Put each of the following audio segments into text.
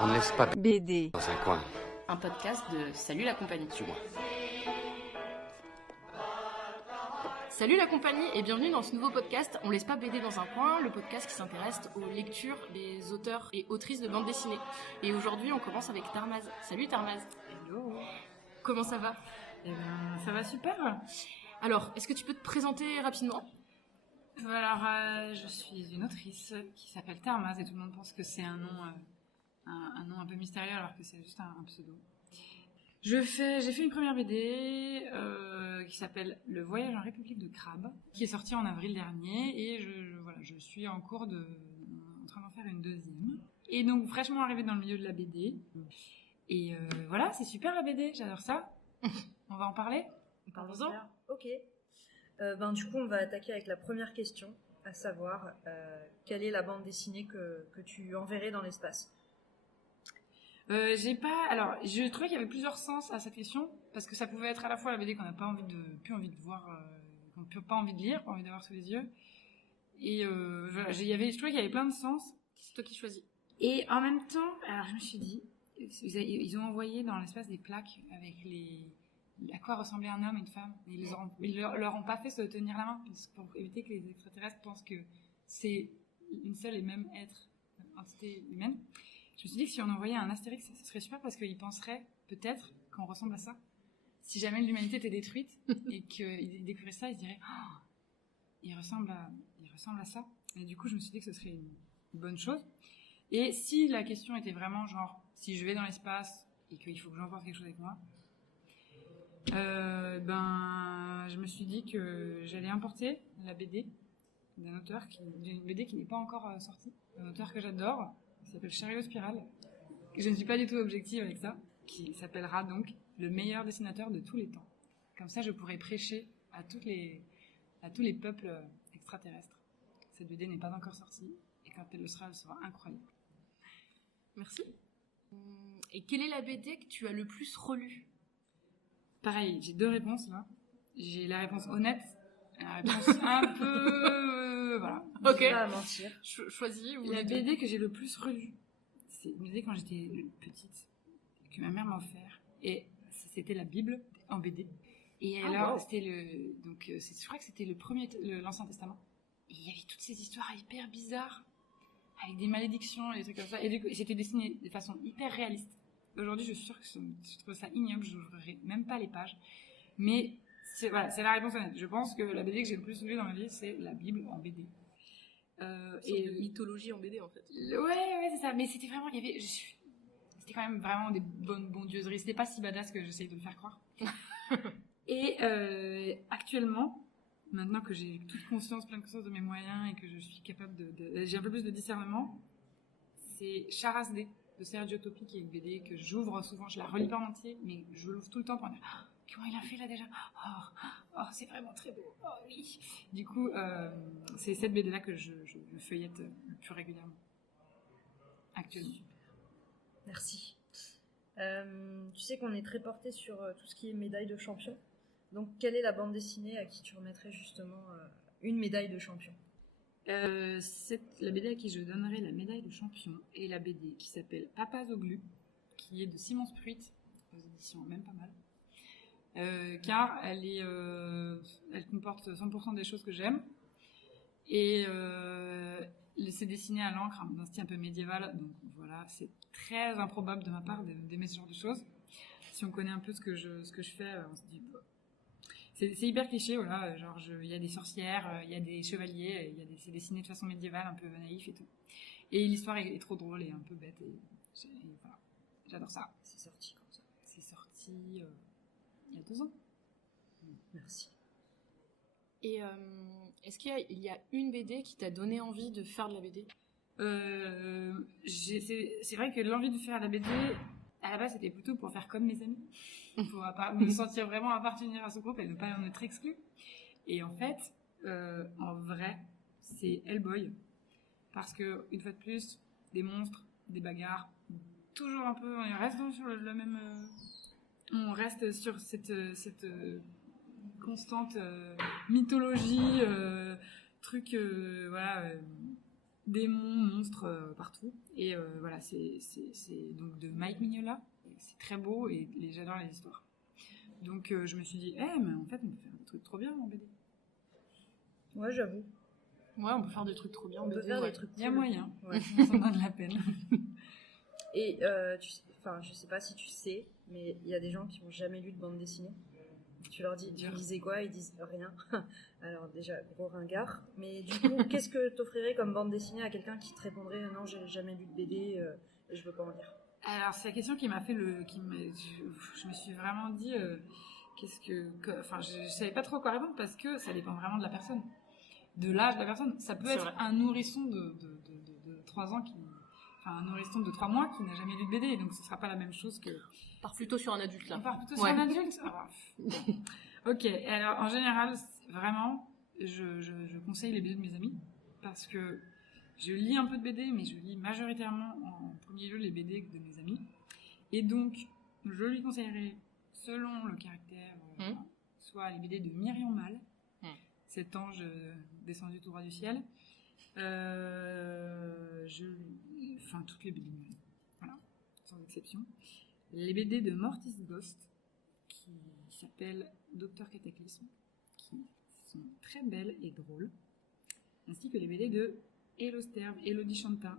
On ne laisse pas BD dans un coin. Un podcast de Salut la compagnie. Suis-moi. Salut la compagnie et bienvenue dans ce nouveau podcast On laisse pas BD dans un coin, le podcast qui s'intéresse aux lectures des auteurs et autrices de bande dessinée. Et aujourd'hui on commence avec Tarmaz. Salut Tarmaz. Hello. Comment ça va? Eh ben, ça va super. Alors, est-ce que tu peux te présenter rapidement? Alors, je suis une autrice qui s'appelle Tarmaz et tout le monde pense que c'est un nom un peu mystérieux alors que c'est juste un pseudo. J'ai fait une première BD qui s'appelle Le voyage en République de Crabe, qui est sortie en avril dernier et je suis en train d'en faire une deuxième. Et donc fraîchement arrivée dans le milieu de la BD. Et voilà, c'est super la BD, j'adore ça. On va en parler? Parlons-en. Ok. Du coup, on va attaquer avec la première question, à savoir quelle est la bande dessinée que tu enverrais dans l'espace? Je trouvais qu'il y avait plusieurs sens à cette question parce que ça pouvait être à la fois la BD qu'on n'a pas plus envie de voir, qu'on n'a pas envie de lire, pas envie d'avoir sous les yeux. Et je trouvais qu'il y avait plein de sens. C'est toi qui choisis. Et en même temps, alors je me suis dit, ils ont envoyé dans l'espace des plaques avec à quoi ressemblait un homme et une femme. Et ils leur ont pas fait se tenir la main pour éviter que les extraterrestres pensent que c'est une seule et même entité humaine. Je me suis dit que si on envoyait un Astérix, ce serait super parce qu'ils penseraient peut-être qu'on ressemble à ça. Si jamais l'humanité était détruite et qu'ils découvraient ça, ils se diraient il ressemble à ça. Et du coup, je me suis dit que ce serait une bonne chose. Et si la question était vraiment genre, si je vais dans l'espace et qu'il faut que j'emporte quelque chose avec moi, je me suis dit que j'allais importer la BD d'une BD qui n'est pas encore sortie, un auteur que j'adore, qui s'appelle Chariot Spirale. Je ne suis pas du tout objective avec ça, qui s'appellera donc le meilleur dessinateur de tous les temps. Comme ça, je pourrais prêcher à tous les peuples extraterrestres. Cette BD n'est pas encore sortie, et quand elle le sera, elle sera incroyable. Merci. Et quelle est la BD que tu as le plus relue? Pareil, j'ai deux réponses là. J'ai la réponse honnête, et la réponse un peu... voilà. Ok. Pas à mentir. Choisis ou La les deux. BD que j'ai le plus relue, c'est une BD quand j'étais petite, que ma mère m'a offert, et c'était la Bible en BD. Et alors, wow. je crois que c'était l'Ancien Testament. Et il y avait toutes ces histoires hyper bizarres, avec des malédictions et des trucs comme ça. Et du coup, c'était dessiné de façon hyper réaliste. Aujourd'hui, je suis sûre que je trouve ça ignoble, je n'ouvrirai même pas les pages. Mais c'est la réponse honnête. Je pense que la BD que j'ai le plus lue dans ma vie, c'est la Bible en BD. Et de mythologie en BD en fait. Ouais, c'est ça. Mais c'était vraiment, c'était quand même vraiment des bonnes dieuseries. C'était pas si badass que j'essayais de le faire croire. Et actuellement, maintenant que j'ai toute pleine conscience de mes moyens et que je suis capable j'ai un peu plus de discernement, c'est Charasdé de Sergio Topi, qui est une BD que j'ouvre souvent. Je la relis pas en entier, mais je l'ouvre tout le temps pour dire comment il a fait là déjà. Oh, c'est vraiment très beau. Oh oui. Du coup, c'est cette BD là que je feuillette le plus régulièrement actuellement. Merci. Tu sais qu'on est très porté sur tout ce qui est médaille de champion. Donc, quelle est la bande dessinée à qui tu remettrais justement une médaille de champion? La BD à qui je donnerai la médaille de champion est la BD qui s'appelle Papas au glu, qui est de Simon Spruit, aux éditions même pas mal, car elle comporte 100% des choses que j'aime, et c'est dessiné à l'encre d'un style un peu médiéval, donc voilà, c'est très improbable de ma part d'aimer ce genre de choses. Si on connaît un peu ce que je fais, on se dit c'est hyper cliché, voilà, genre il y a des sorcières, il y a des chevaliers, c'est dessiné de façon médiévale, un peu naïf et tout. Et l'histoire est trop drôle et un peu bête, et voilà, j'adore ça. C'est sorti comme ça. C'est sorti il y a 2 ans. Merci. Et est-ce qu'il y a une BD qui t'a donné envie de faire de la BD? C'est vrai que l'envie de faire la BD, à la base, c'était plutôt pour faire comme mes amis, pour me sentir vraiment appartenir à ce groupe et ne pas en être exclu. Et en fait, en vrai, c'est Hellboy, parce que une fois de plus, des monstres, des bagarres, toujours un peu, on reste sur le même, on reste sur cette constante mythologie, truc, voilà. démons, monstres partout. Et voilà, c'est donc de Mike Mignola. C'est très beau et j'adore les histoires. Donc je me suis dit, mais en fait, on peut faire des trucs trop bien en BD. Ouais, j'avoue. Ouais, on peut faire des trucs trop bien. On peut faire des trucs Il y a cool. moyen. Ouais. On s'en donne la peine. Et je sais pas si tu sais, mais il y a des gens qui n'ont jamais lu de bande dessinée. Tu leur dis, tu lisais quoi? Ils disent rien. Alors déjà, gros ringard. Mais du coup, qu'est-ce que t'offrirais comme bande dessinée à quelqu'un qui te répondrait, non, j'ai jamais lu de BD et je veux pas en lire? Alors, c'est la question qui m'a fait je me suis vraiment dit, je savais pas trop quoi répondre parce que ça dépend vraiment de la personne, de l'âge de la personne. Ça peut C'est être vrai. un nourrisson de 3 ans un nourrisson de 3 mois qui n'a jamais lu de BD, donc ce sera pas la même chose que. On part plutôt sur un adulte là. On part plutôt sur un adulte. Ok, alors en général, vraiment, je conseille les BD de mes amis parce que je lis un peu de BD, mais je lis majoritairement en premier lieu les BD de mes amis. Et donc, je lui conseillerais, selon le caractère, soit les BD de Myriam Mal, cet ange descendu tout droit du ciel. Toutes les BD de Myriam, voilà, sans exception. Les BD de Mortis Ghost, qui s'appellent Docteur Cataclysme, qui sont très belles et drôles, ainsi que les BD de Hello Sterve, Elodie Chanta,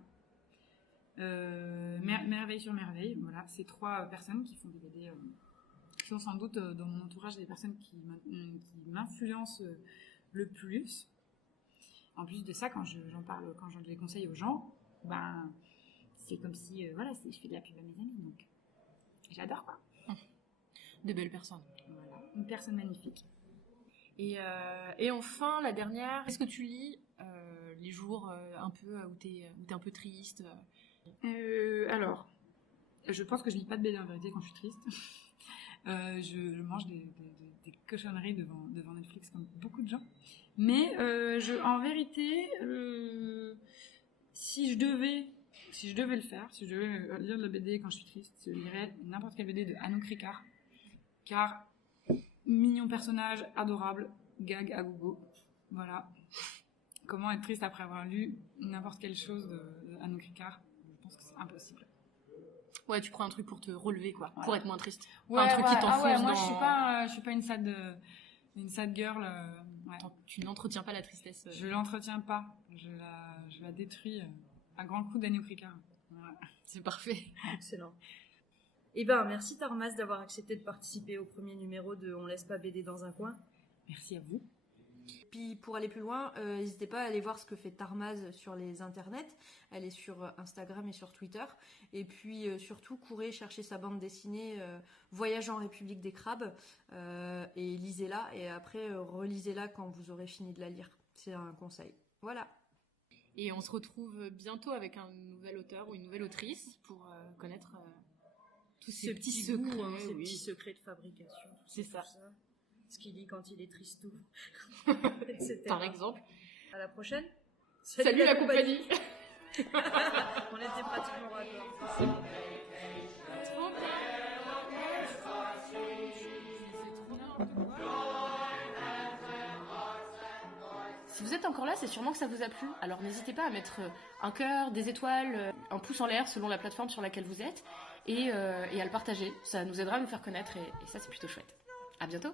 Merveille sur Merveille. Voilà, ces 3 personnes qui font des BD qui sont sans doute dans mon entourage des personnes qui m'influencent le plus. En plus de ça, quand j'en parle, quand je les conseille aux gens, c'est comme si je fais de la pub à mes amis, donc j'adore quoi. Des belles personnes. Voilà, une personne magnifique. Et enfin, la dernière, est-ce que tu lis les jours un peu où t'es un peu triste? Alors, je pense que je lis pas de BD en vérité quand je suis triste. Je mange des cochonneries devant Netflix comme beaucoup de gens. Mais en vérité, si je devais le faire, si je devais lire de la BD quand je suis triste, je lirais n'importe quelle BD de Anouk Ricard. Car mignon personnage, adorable, gag à gogo. Voilà. Comment être triste après avoir lu n'importe quelle chose de Anouk Ricard? Je pense que c'est impossible. Ouais, tu prends un truc pour te relever, quoi, voilà. Pour être moins triste. Ouais, un truc qui t'enfonce moi, dans... je suis pas une sad girl. Ouais. Tu n'entretiens pas la tristesse. Je l'entretiens pas. Je la détruis à grands coups d'Anouk Ricard. Voilà. C'est parfait. Excellent. Eh ben, merci Tarmas d'avoir accepté de participer au premier numéro de On laisse pas BD dans un coin. Merci à vous. Puis pour aller plus loin, n'hésitez pas à aller voir ce que fait Tarmaz sur les internets. Elle est sur Instagram et sur Twitter. Et puis surtout, courez chercher sa bande dessinée Voyage en République des Crabes et lisez-la. Et après, relisez-la quand vous aurez fini de la lire. C'est un conseil. Voilà. Et on se retrouve bientôt avec un nouvel auteur ou une nouvelle autrice pour connaître tous ces petits secrets. Ces petits secrets de fabrication. C'est ça. Ce qu'il lit quand il est tristou, etc. Par exemple. À la prochaine. Salut la compagnie. On était pratiquement raccord. Trop bien. Si vous êtes encore là, c'est sûrement que ça vous a plu. Alors n'hésitez pas à mettre un cœur, des étoiles, un pouce en l'air selon la plateforme sur laquelle vous êtes et à le partager. Ça nous aidera à nous faire connaître et ça c'est plutôt chouette. À bientôt.